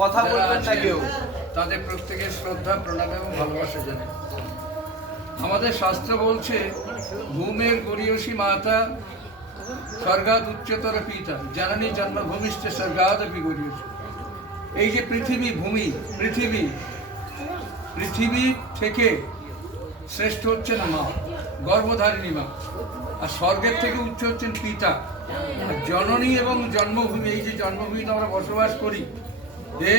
কথা বলবেন না কেউ। তাদের প্রত্যেকের শ্রদ্ধা প্রণাম এবং ভালোবাসা জানাই। আমাদের শাস্ত্র বলছে ভূমের গরিয়সী মাতা স্বর্গাদ উচ্চতর পিতা জানানি জন্মভূমিষ্ঠ স্বর্গাদপি গরিয়সী। এই যে পৃথিবী, ভূমি, পৃথিবী থেকে শ্রেষ্ঠ হচ্ছেন মা, গর্ভধারিণী মা, আর স্বর্গের থেকে উচ্চ হচ্ছেন পিতা। আর জননী এবং জন্মভূমি, এই যে জন্মভূমিতে আমরা বসবাস করি, এ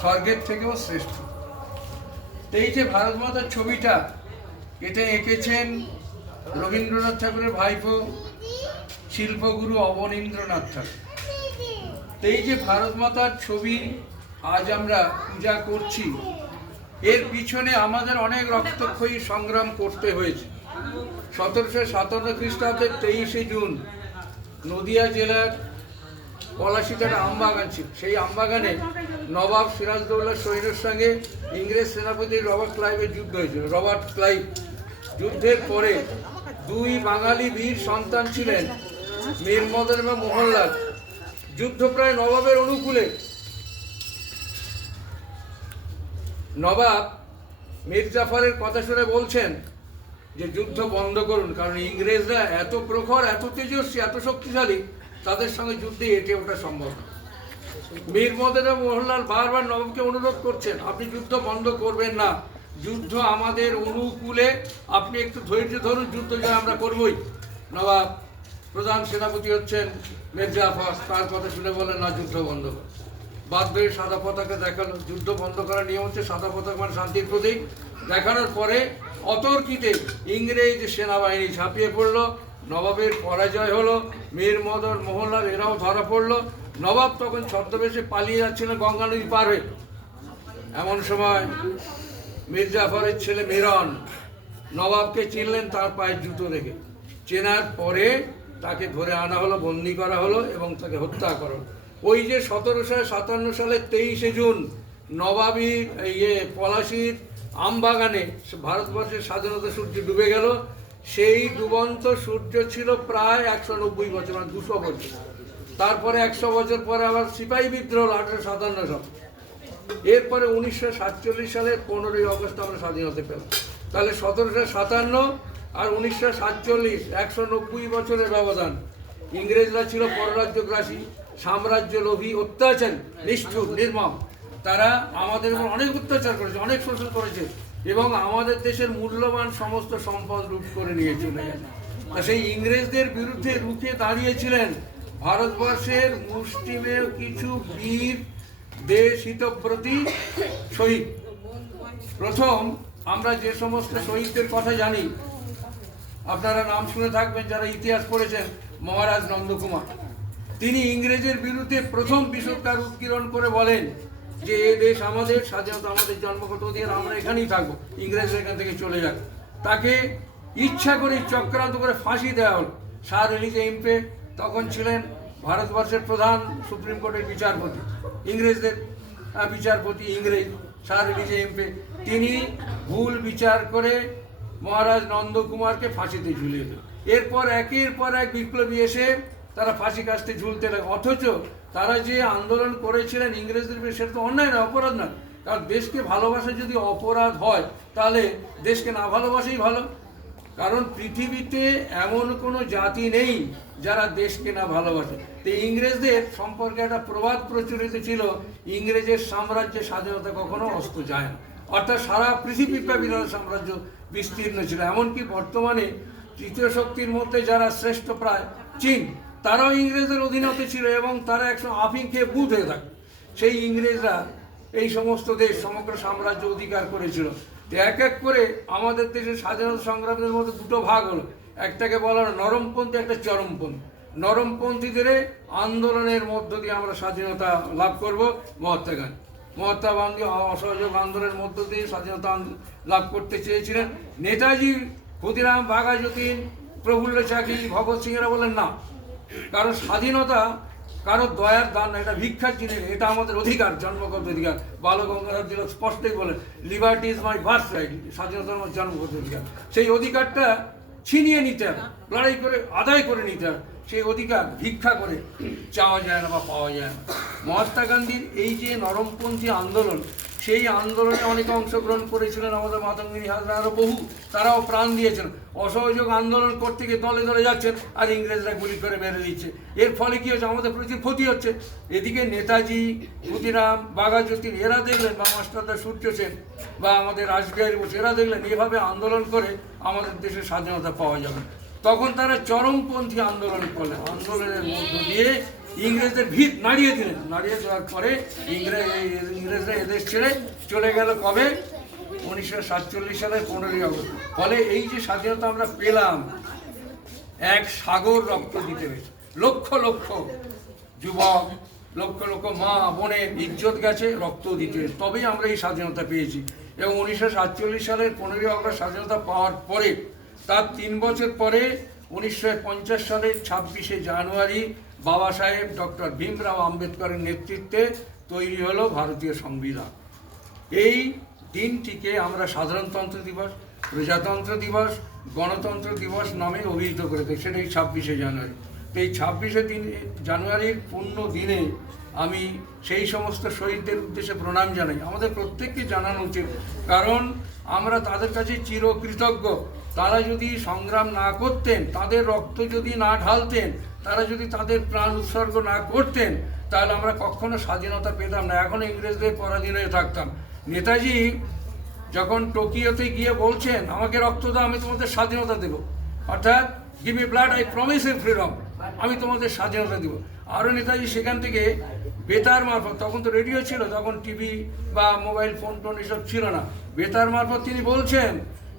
স্বর্গের থেকেও শ্রেষ্ঠ। এই যে ভারত মাতার ছবিটা, এটা এঁকেছেন রবীন্দ্রনাথ ঠাকুরের ভাইপো শিল্পগুরু অবনীন্দ্রনাথ ঠাকুর। এই যে ভারত মাতার ছবি আজ আমরা পূজা করছি, এর পিছনে আমাদের অনেক রক্তক্ষয়ী সংগ্রাম করতে হয়েছে। 1757 খ্রিস্টাব্দের 23শে জুন নদিয়া জেলার পলাশীতে একটা আমবাগান ছিল। সেই আমবাগানে নবাব সিরাজদৌল্লার সৈন্যের সঙ্গে ইংরেজ সেনাপতি রবার্ট ক্লাইভের যুদ্ধ হয়েছিল। রবার্ট ক্লাইভ যুদ্ধের পরে দুই বাঙালি বীর সন্তান ছিলেন মীর মদন এবং মোহনলাল। যুদ্ধ প্রায় নবাবের অনুকূলে। নবাব মীর জাফরের কথা শুনে বলছেন যে যুদ্ধ বন্ধ করুন, কারণ ইংরেজরা এত প্রখর, এত তেজস্বী, এত শক্তিশালী, তাদের সঙ্গে যুদ্ধে এঁটে ওঠা সম্ভব না। মীর মদন এবং মোহনলাল বারবার নবাবকে অনুরোধ করছেন, আপনি যুদ্ধ বন্ধ করবেন না, যুদ্ধ আমাদের অনুকূলে, আপনি একটু ধৈর্য ধরুন, যুদ্ধ যা আমরা করবই। নবাব প্রধান সেনাপতি হচ্ছেন মীর জাফর, তার কথা শুনে বলেন না, যুদ্ধ বন্ধ কর। বাধ্য হয়ে সাদা পতাকা দেখালো। যুদ্ধ বন্ধ করার নিয়ম হচ্ছে সাদা পতাকা মানে শান্তির প্রতীক। দেখানোর পরে অতর্কিতে ইংরেজ সেনাবাহিনী ঝাঁপিয়ে পড়লো। নবাবের পরাজয় হলো। মীর মদন মোহনলাল এরাও ধরা পড়লো। নবাব তখন ছদ্মবেশে পালিয়ে যাচ্ছিলেন গঙ্গা নদী পার হয়ে। এমন সময় মীর জাফরের ছেলে মিরন নবাবকে চিনলেন তার পায়ের জুতো দেখে। চেনার পরে তাকে ধরে আনা হলো, বন্দি করা হলো এবং তাকে হত্যা করা হলো। ওই যে 1757 সালের 23শে জুন নবাবী পলাশীর আমবাগানে ভারতবর্ষের স্বাধীনতা সূর্য ডুবে গেল। সেই ডুবন্ত সূর্য ছিল প্রায় 190 বছর, মানে 200 বছর। তারপরে 100 বছর পরে আবার সিপাহী বিদ্রোহ 1857 সাল। এরপরে 1947 সালের 15ই আগস্ট আমরা স্বাধীনতা পেলাম। তাহলে 1757 আর 1947, 190 বছরের ব্যবধান। ইংরেজরা ছিল পররাজ্যগ্রাসী, সাম্রাজ্য লোভী, অত্যাচার, নিষ্ঠুর, নির্মম। তারা আমাদের উপর অনেক অত্যাচার করেছে, অনেক শোষণ করেছে এবং আমাদের দেশের মূল্যবান সমস্ত সম্পদ লুট করে নিয়ে চলে গেছে। তা সেই ইংরেজদের বিরুদ্ধে রুখে দাঁড়িয়েছিলেন ভারতবর্ষের মুষ্টিমেয় কিছু বীর দেশ হিতব্রতী শহীদ। প্রথম আমরা যে সমস্ত শহীদদের কথা জানি, আপনারা নাম শুনে থাকবেন যারা ইতিহাস পড়েছেন। মহারাজ নন্দকুমার, তিনি ইংরেজের বিরুদ্ধে প্রথম বিষোদ্গার উৎকীর্ণ করে বলেন যে এ দেশ আমাদের, স্বাধীনতা আমাদের জন্মগত অধিকার, আমরা এখানেই থাকবো, ইংরেজরা এখান থেকে চলে যাক। তাকে ইচ্ছা করে চক্রান্ত করে ফাঁসি দেওয়া হল। স্যার এলিজা ইম্পে তখন ছিলেন ভারতবর্ষের প্রধান সুপ্রিম কোর্টের বিচারপতি, ইংরেজদের বিচারপতি ইংরেজ স্যার এলিজা ইম্পে। তিনি ভুল বিচার করে মহারাজ নন্দকুমারকে ফাঁসিতে ঝুলিয়ে দিল। এরপর একের পর এক বিপ্লবী এসে তারা ফাঁসি কাস্তে ঝুলতে লাগে। অথচ তারা যে আন্দোলন করেছিলেন ইংরেজদের বিরুদ্ধে, সেটা তো অন্যায় না, অপরাধ না। কারণ দেশকে ভালোবাসা যদি অপরাধ হয়, তাহলে দেশকে না ভালোবাসাই ভালো। কারণ পৃথিবীতে এমন কোনো জাতি নেই যারা দেশকে না ভালোবাসে। তো ইংরেজদের সম্পর্কে একটা প্রবাদ প্রচলিত ছিল, ইংরেজের সাম্রাজ্যে স্বাধীনতা কখনো অস্ত যায় না। অর্থাৎ সারা পৃথিবীব্যাপী সাম্রাজ্য বিস্তীর্ণ ছিল। এমনকি বর্তমানে তৃতীয় শক্তির মধ্যে যারা শ্রেষ্ঠ প্রায় চীন, তারাও ইংরেজদের অধীনতে ছিল এবং তারা একসময় আফিং খেয়ে বুধ হয়ে থাকে। সেই ইংরেজরা এই সমস্ত দেশ, সমগ্র সাম্রাজ্য অধিকার করেছিল। এক এক করে আমাদের দেশের স্বাধীনতা সংগ্রামের মধ্যে দুটো ভাগ হলো। একটাকে বলা হলো নরমপন্থী, একটা চরমপন্থী। নরমপন্থীদের আন্দোলনের মধ্য দিয়ে আমরা স্বাধীনতা লাভ করব। মহাত্মা গান্ধী অসহযোগ আন্দোলনের মধ্য দিয়ে স্বাধীনতা লাভ করতে চেয়েছিলেন। নেতাজি, ক্ষুদিরাম, বাঘা যতীন, প্রফুল্ল চাকি, ভগৎ সিংরা বলেন না, কারণ স্বাধীনতা কারো দয়ার দান না, এটা ভিক্ষার জিনিস, এটা আমাদের অধিকার, জন্মগত অধিকার। বালগঙ্গাধর তিলক স্পষ্টই বলেন, liberty is my birth right, স্বাধীনতা আমার জন্মগত অধিকার। সেই অধিকারটা ছিনিয়ে নিতে হবে, লড়াই করে আদায় করে নিতে হবে। সেই অধিকার ভিক্ষা করে চাওয়া যায় না বা পাওয়া যায় না। মহাত্মা গান্ধীর এই যে নরমপন্থী আন্দোলন, সেই আন্দোলনে অনেকে অংশগ্রহণ করেছিলেন, আমাদের মাতঙ্গিনী হাজরা আরও বহু, তারাও প্রাণ দিয়েছেন। অসহযোগ আন্দোলন করতে গিয়ে দলে দলে যাচ্ছেন আর ইংরেজরা গুলি করে মেরে দিচ্ছে। এর ফলে কী হচ্ছে, আমাদের প্রচুর ক্ষতি হচ্ছে। এদিকে নেতাজি, ক্ষুদিরাম, বাঘাযতীন এরা দেখলেন, বা মাস্টারদা সূর্য সেন বা আমাদের রাসবিহারী বোস এরা দেখলেন এভাবে আন্দোলন করে আমাদের দেশের স্বাধীনতা পাওয়া যাবে। তখন তারা চরমপন্থী আন্দোলন করলেন। আন্দোলনের মধ্য দিয়ে ইংরেজদের ভিত নাড়িয়ে দিলেন। নাড়িয়ে দেওয়ার পরে ইংরেজরা এদেশ ছেড়ে চলে গেল কবে? 1947 সালের 15ই আগস্ট। ফলে এই যে স্বাধীনতা আমরা পেলাম, এক সাগর রক্ত দিতে হয়েছে। লক্ষ লক্ষ যুবক, লক্ষ লক্ষ মা বোনের ইজ্জত গেছে, রক্ত দিতে হয়েছে, তবেই আমরা এই স্বাধীনতা পেয়েছি। এবং 1947 সালের 15ই আগস্ট স্বাধীনতা পাওয়ার পরে তার 3 বছর পরে 1950 সালের 26শে জানুয়ারি বাবা সাহেব ডক্টর ভীমরাও আম্বেদকরের নেতৃত্বে তৈরি হলো ভারতীয় সংবিধান। এই দিনটিকে আমরা সাধারণতন্ত্র দিবস, প্রজাতন্ত্র দিবস, গণতন্ত্র দিবস নামে অভিহিত করে থাকি। সেটা এই 26শে জানুয়ারি। তো এই 26শে জানুয়ারির পূর্ণ দিনে আমি সেই সমস্ত শহীদদের উদ্দেশ্যে প্রণাম জানাই। আমাদের প্রত্যেককে জানানো উচিত, কারণ আমরা তাদের কাছে চিরকৃতজ্ঞ। তারা যদি সংগ্রাম না করতেন, তাদের রক্ত যদি না ঢালতেন, তারা যদি তাদের প্রাণ উৎসর্গ না করতেন, তাহলে আমরা কখনো স্বাধীনতা পেতাম না, এখন ইংরেজদের পরাধীন হয়ে থাকতাম। নেতাজি যখন টোকিওতে গিয়ে বলছেন আমাকে রক্ত দাও, আমি তোমাদের স্বাধীনতা দেবো, অর্থাৎ give me blood I promise you freedom, আমি তোমাদের স্বাধীনতা দেবো। আরও নেতাজি সেখান থেকে বেতার মারফত, তখন তো রেডিও ছিল, তখন টিভি বা মোবাইল ফোন টোন এসব ছিল না, বেতার মারফত তিনি বলছেন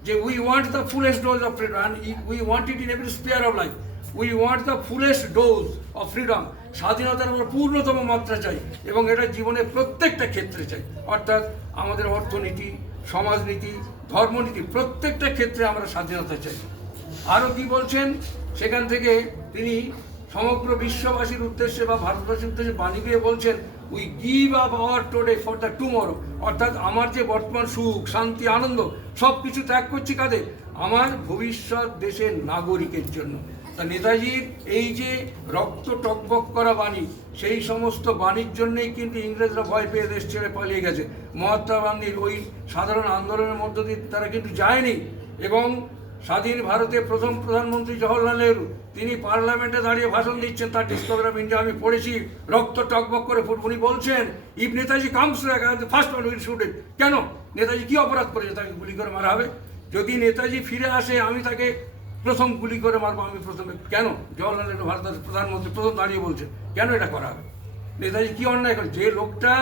যে we want the fullest dose of freedom and we want it in every spare of life, we want the fullest dose of freedom, স্বাধীনতার আমরা পূর্ণতম মাত্রা চাই এবং এটা জীবনের প্রত্যেকটা ক্ষেত্রে চাই। অর্থাৎ আমাদের অর্থনীতি, সমাজনীতি, ধর্মনীতি প্রত্যেকটা ক্ষেত্রে আমরা স্বাধীনতা চাই। আরও কি বলছেন সেখান থেকে তিনি সমগ্র বিশ্ববাসীর উদ্দেশ্যে বা ভারতবাসীর উদ্দেশ্যে বাণী দিয়ে বলছেন we give up hour today for the tomorrow, অর্থাৎ আমার যে বর্তমান সুখ, শান্তি, আনন্দ সব কিছু ত্যাগ করছি কাদের? আমার ভবিষ্যৎ দেশের নাগরিকের জন্য। তা নেতাজির এই যে রক্ত টকবক করা বাণী, সেই সমস্ত বাণীর জন্যই কিন্তু ইংরেজরা ভয় পেয়ে দেশ ছেড়ে পালিয়ে গেছে। মহাত্মা গান্ধীর ওই সাধারণ আন্দোলনের মধ্য দিয়ে তারা কিন্তু যায়নি। এবং স্বাধীন ভারতের প্রথম প্রধানমন্ত্রী জওহরলাল নেহরু, তিনি পার্লামেন্টে দাঁড়িয়ে ভাষণ দিচ্ছেন, তার ডিসকভারি অফ ইন্ডিয়া আমি পড়েছি, রক্ত টকবক করে উনি বলছেন if Netaji comes first on will shoot him. কেন? নেতাজি কি অপরাধ করেছে তাকে গুলি করে মারা হবে? যদি নেতাজি ফিরে আসে আমি তাকে প্রথম গুলি করে মারবো, আমি প্রথমে। কেন? জওহরলাল নেহরু ভারতের প্রধানমন্ত্রী প্রথম দাঁড়িয়ে বলছে, কেন এটা করা হবে? নেতাজি কি অন্যায় করে? যে লোকটা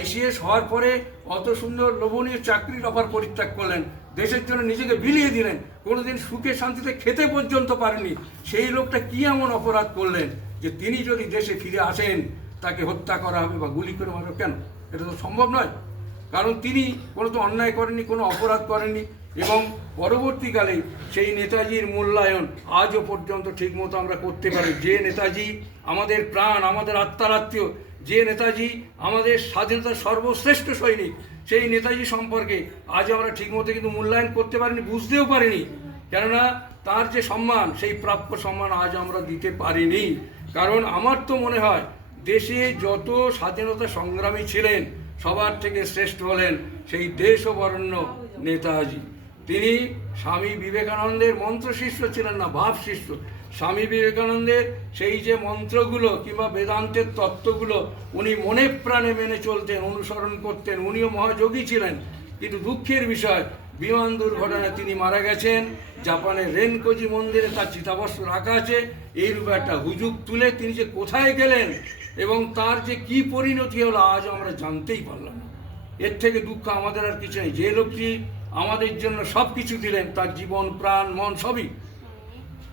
ICS হওয়ার পরে অত সুন্দর লোভনীয় চাকরির অফার পরিত্যাগ করলেন, দেশের জন্য নিজেকে বিলিয়ে দিলেন, কোনোদিন সুখে শান্তিতে খেতে পর্যন্ত পারেনি, সেই লোকটা কি এমন অপরাধ করলেন যে তিনি যদি দেশে ফিরে আসেন তাকে হত্যা করা হবে বা গুলি করে মারা? কেন? এটা তো সম্ভব নয়, কারণ তিনি কোনো তো অন্যায় করেননি, কোনো অপরাধ করেননি। এবং পরবর্তীকালে সেই নেতাজির মূল্যায়ন আজও পর্যন্ত ঠিকমতো আমরা করতে পারি। যে নেতাজি আমাদের প্রাণ, আমাদের আত্মার আত্মীয়, যে নেতাজি আমাদের স্বাধীনতার সর্বশ্রেষ্ঠ সৈনিক, সেই নেতাজি সম্পর্কে আজ আমরা ঠিকমতো কিন্তু মূল্যায়ন করতে পারিনি, বুঝতেও পারিনি। কেননা তার যে সম্মান, সেই প্রাপ্য সম্মান আজ আমরা দিতে পারিনি। কারণ আমার তো মনে হয় দেশে যত স্বাধীনতা সংগ্রামী ছিলেন সবার থেকে শ্রেষ্ঠ হলেন সেই দেশ ও বরেণ্য নেতাজি। তিনি স্বামী বিবেকানন্দের মন্ত্র শিষ্য ছিলেন না, ভাব শিষ্য। স্বামী বিবেকানন্দের সেই যে মন্ত্রগুলো কিংবা বেদান্তের তত্ত্বগুলো উনি মনে প্রাণে মেনে চলতেন, অনুসরণ করতেন। উনিও মহাযোগী ছিলেন, কিন্তু দুঃখের বিষয় বিমান দুর্ঘটনায় তিনি মারা গেছেন। জাপানের রেনকোজি মন্দিরে তার চিতাভস্ম রাখা আছে। এইরূপ একটা হুজুগ তুলে তিনি যে কোথায় গেলেন এবং তার যে কি পরিণতি হলো আজ আমরা জানতেই পারলাম না। এর থেকে দুঃখ আমাদের আর কিছু নেই। যে লোকটি আমাদের জন্য সব কিছু দিলেন, তার জীবন, প্রাণ, মন সবই,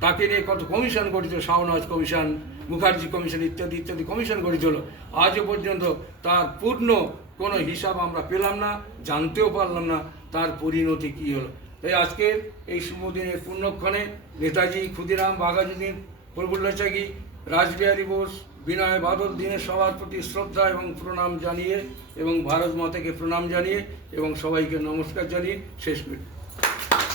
তাকে নিয়ে কত কমিশন গঠিত, শাহনওয়াজ কমিশন, মুখার্জি কমিশন ইত্যাদি ইত্যাদি কমিশন গঠিত হলো, আজও পর্যন্ত তার পূর্ণ কোনো হিসাব আমরা পেলাম না, জানতেও পারলাম না তার পরিণতি কী হলো। তাই আজকের এই শুভ দিনের পুণ্যক্ষণে নেতাজি, ক্ষুদিরাম, বাঘাযতীন, প্রফুল্ল চাকি, রাসবিহারী বোস, বিনয় বাদল দীনের সবার প্রতি শ্রদ্ধা এবং প্রণাম জানিয়ে এবং ভারত মাতাকে প্রণাম জানিয়ে এবং সবাইকে নমস্কার জানিয়ে শেষ করি।